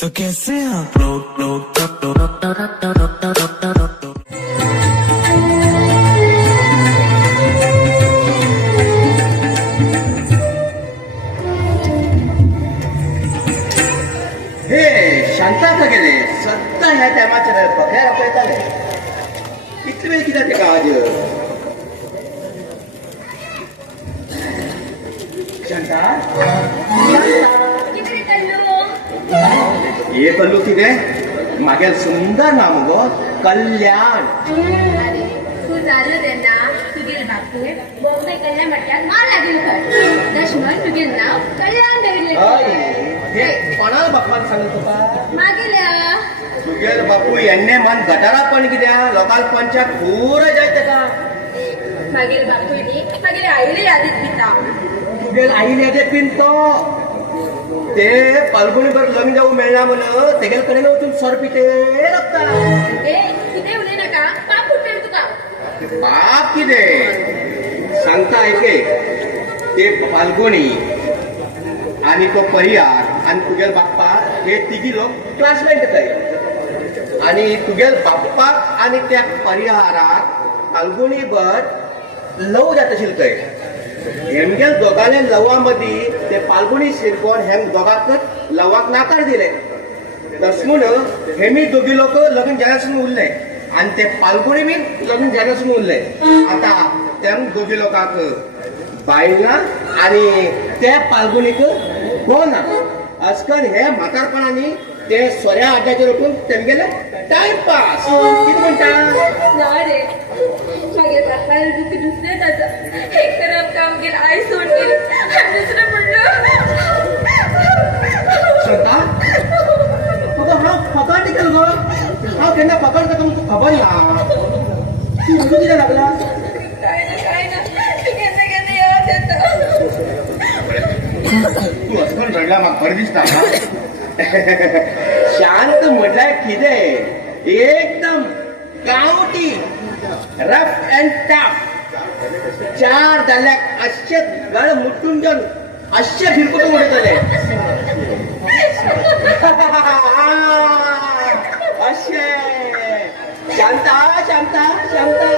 तो कैसे आप हे शांता का गेले सद्दा ह्या टायमाचेर बघ्यार आपयताले कितले वेळ कित्याक तेका आज शांता हे कल्लू कितें मागेल सुंदर नाम गो कल्याण. अरे तू जाल्लो तेन्ना तुगेल बापू बॉम्बे कल्याण म्हटल्यार मार लागील खंय लक्ष्मण तुगेल नाव कल्याण दवरलें. हे कोणाला बापान सांगले तुका मागेल्या तुगेल बापू एन्ने मान गटारा पण कित्या लोकाल पंचाक खूर जाय तेका. मागेल बापूनी मागेल आईले यादीत दिता. तुगेल आईन येते पिन तो ते पालगुणी बर लग्न जाऊ मेळना म्हणून तेगेल कडेन वचून सोरपिते रखता. ए कितें उलय नाका पाप फुट्टेल तुका. बाप कितें सांगता ऐके ते फाल्गुनी आणि तो परिहार आणि तुगेल बाप्पा हे तिघी लोक क्लासमेट थंय आणि तुगेल बाप्पाक आणि त्या परिहाराक फाल्गुनी बर लव जात आशिल्लो थंय. हेमगेल दोगांले लवा मदीं ते फाल्गुनी शिरकोन हेम दोगांकच लवाक नाकार दिले. तस म्हूण हेमी दोगी लोक लग्न जायनासून उरले आणि ते फाल्गुनी बी लग्न जायनासून उरले. आता तेम दोगी लोकांक बायल ना आणि त्या फाल्गुनीक हो ना असकन हे म्हातारपणांनी ते सोऱ्या आड्याचेर उठून तेमगेले टाइमपास कितें म्हणटा. ना रे मागेल बापायला दुसरें जाता. एक तर आमकां आमगेर आई सोड गेली आनी दुसरें म्हणलो श्रद्धा तुका हांव फकाट केलो गो. हांव केन्ना फकाट जाता तुका खबर ना. तूं उजो कितें लागला. काय ना केन्ना केन्ना याद येता. तू असकन रडला म्हाका बरें दिसता. शांत म्हटल्यार कितें एकदम गांवठी रफ अँड टफ चार जाल्ल्याक अशे गळ मुट्टून घेवन अशे फिरकुटून उडयतले अशे. शांता शांता शांता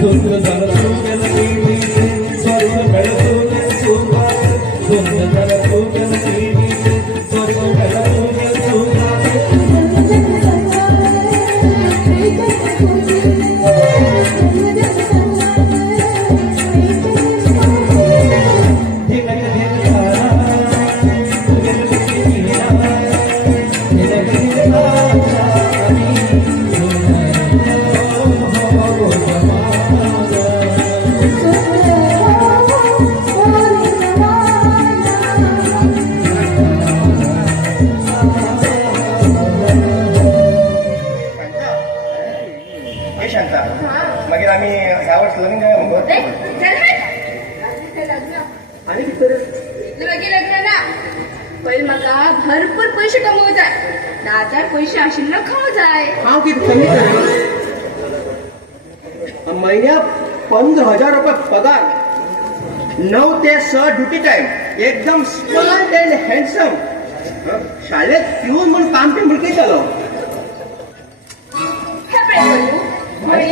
हे शांता मागीर आम्ही ह्या वर्ष लग्न काय म्हणतो चल हट. लग्न आणि किती लगेच लग्न ना पहिले म्हाका भरपूर पैसे कमवू जाय 10,000 पैसे आशिल्लो खाऊ जाय हांव किती कमी कर महिन्यात 15,000 रुपये पगार 9 ते 6 ड्युटी टाइम एकदम स्मार्ट अँड हँडसम शाळेत पिऊन म्हणून काम ते मुलगी केलो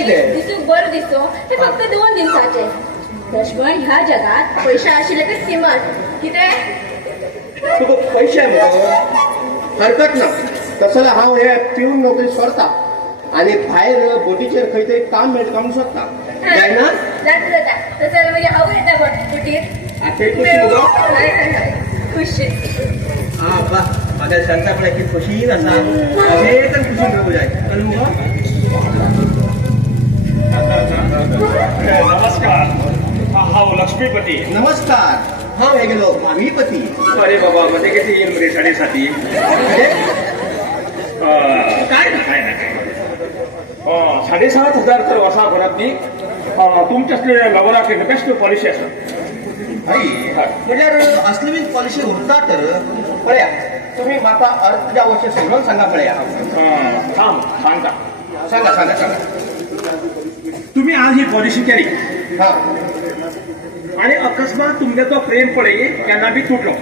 दिसूक बरं दिसतो ते फक्त 2 दिवसाचे दशमण ह्या जगात पैसे आशिल्ले ते किंमत कितें तुका पैसे म्हणतो हरकत ना तसं हांव हे पिऊन नोकरी सोडता आणि भायर बोटीचेर खंय तरी काम मेळटा कामून सोदता जायना जाता जाता तसं मागीर हांव येता बोटीर आतां खुशी मुगो खुशी हा बा म्हाका सांगता पळय की खुशीन आसा अशें तर खुशीन रावूं जाय कळ्ळें मुगो नमस्कार हांव लक्ष्मीपती नमस्कार हांव हे गेलो भावीपती अरे बाबा मध्ये किती येईल मरे 7:30 काय ना काय ना 7,500 तर वसा घरात न्ही तुमच्या असलेल्या लग्नाक एक बेस्ट पॉलिसी आसा भाई म्हळ्यार असली बी पॉलिसी उरता तर पळया तुम्ही म्हाका अर्थ ज्या वर्षी समजून सांगा पळया थांब सांगता सांगा सांगा सांगा तुम्ही आज ही पॉलिसी केली हा आणि अकस्मात तुमच्या तो प्रेम पळय केन्ना बी तुटलो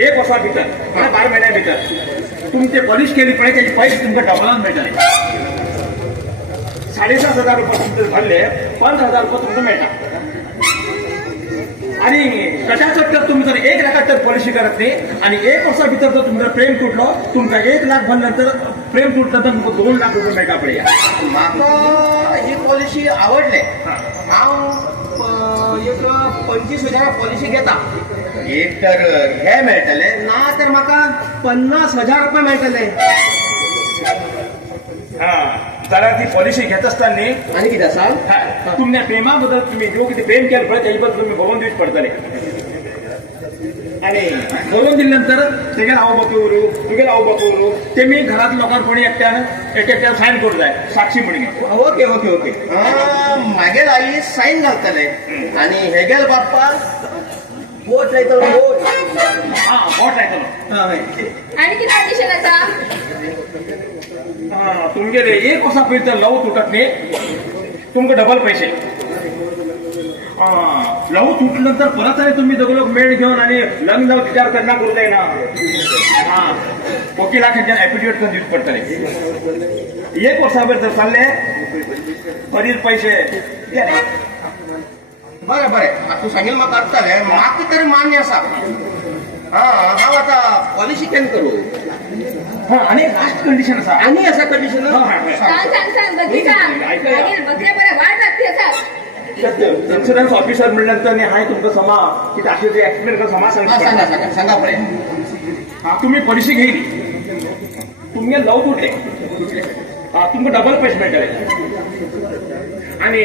1 वर्सा भितर 12 महिन्या भितर तुम्ही ते पॉलिश केली पळय त्याचे पैसे तुमकां डबलान मेळटले 7,500 रुपये तुमचे भरले 5,000 रुपये तुमकां मेळटा आणि कशाचं तर तुम्ही जर 1 लाखात तर पॉलिसी करत नाही आणि 1 वर्सा भितर जर तुमचं प्रेम तुटलो तुमका 1 लाख भरल्यानंतर प्रेम तुटलं तर तुमका 2 लाख रुपये मेळटा पळया म्हाका ही पॉलिसी आवडले हांव एक 25,000 पॉलिसी घेता एक तर हे मेळटले ना तर म्हाका 50,000 रुपये मेळटले जाल्यार ती पॉलिसी घेत असताना न्ही आणि कितें आसा तुमच्या प्रेमा बद्दल तुम्ही जो किती प्रेम केलं पळय त्याच्या बद्दल तुम्ही बरोवन दिवचे पडटले आणि बरोवन दिल्यानंतर तेगेर हांव बाकी उरू तुगेर हांव बाकी उरू ते मी घरात लोकांक कोणी एकट्यान सायन करूं जाय साक्षी म्हणून ओके ओके ओके मागेल आई सायन घालतले आणि हेगेल बाप्पा बोट लायतलो बोट बोट लायतलो आणि किती कंडिशन आसा तुमगेले 1 वर्सा पयलीं लव तुटत न्ही तुमकां डबल पैसे लव तुटल्यानंतर परत आणि तुम्ही दोघं मेळ घेऊन आणि लग्न जाऊन विचार करणार करू जाय ना वकिलाक ऍफिडेविट करून दिवचे पडटले 1 वर्साभर जर चालले बरीच पैसे गेले बरें बरें तूं सांगेल म्हाका अर्थ म्हाका तर मान्य आसा हांव आतां पॉलिसी केन्ना करूं आणि लास्ट कंडिशन आसा आनी आसा कंडिशन सांग बघिता मागीर बकऱ्या बऱ्या वाट लागती आसा इन्शुरन्स ऑफिसर म्हणल्यानंतर न्ही हांवें तुमकां समा कितें आशिल्लें ते एक्सप्लेन करून समा सांगा सांगता सांगा सांगा पळय तुम्ही पॉलिसी घेयली तुमगे लव तुटले तुमकां डबल पैसे मेळटले आणि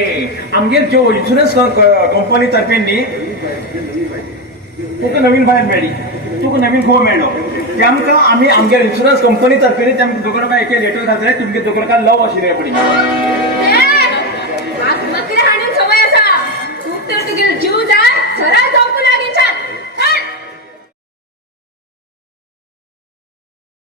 आमगे ज्यो इन्शुरन्स कंपनी तर्फे न्ही तुका नवीन बायल मेळ्ळी तुका नवीन घोव मेळ्ळो तेमकां आमी आमगे इन्शुरन्स कंपनी तर्फे तेमकां दोगांका एक लेटर घातले तुमगे दोगांका लव आशिल्ले पडी बकऱ्या हाडून सवय आसा तूं तर तुगे जीव जाय सरा जावंक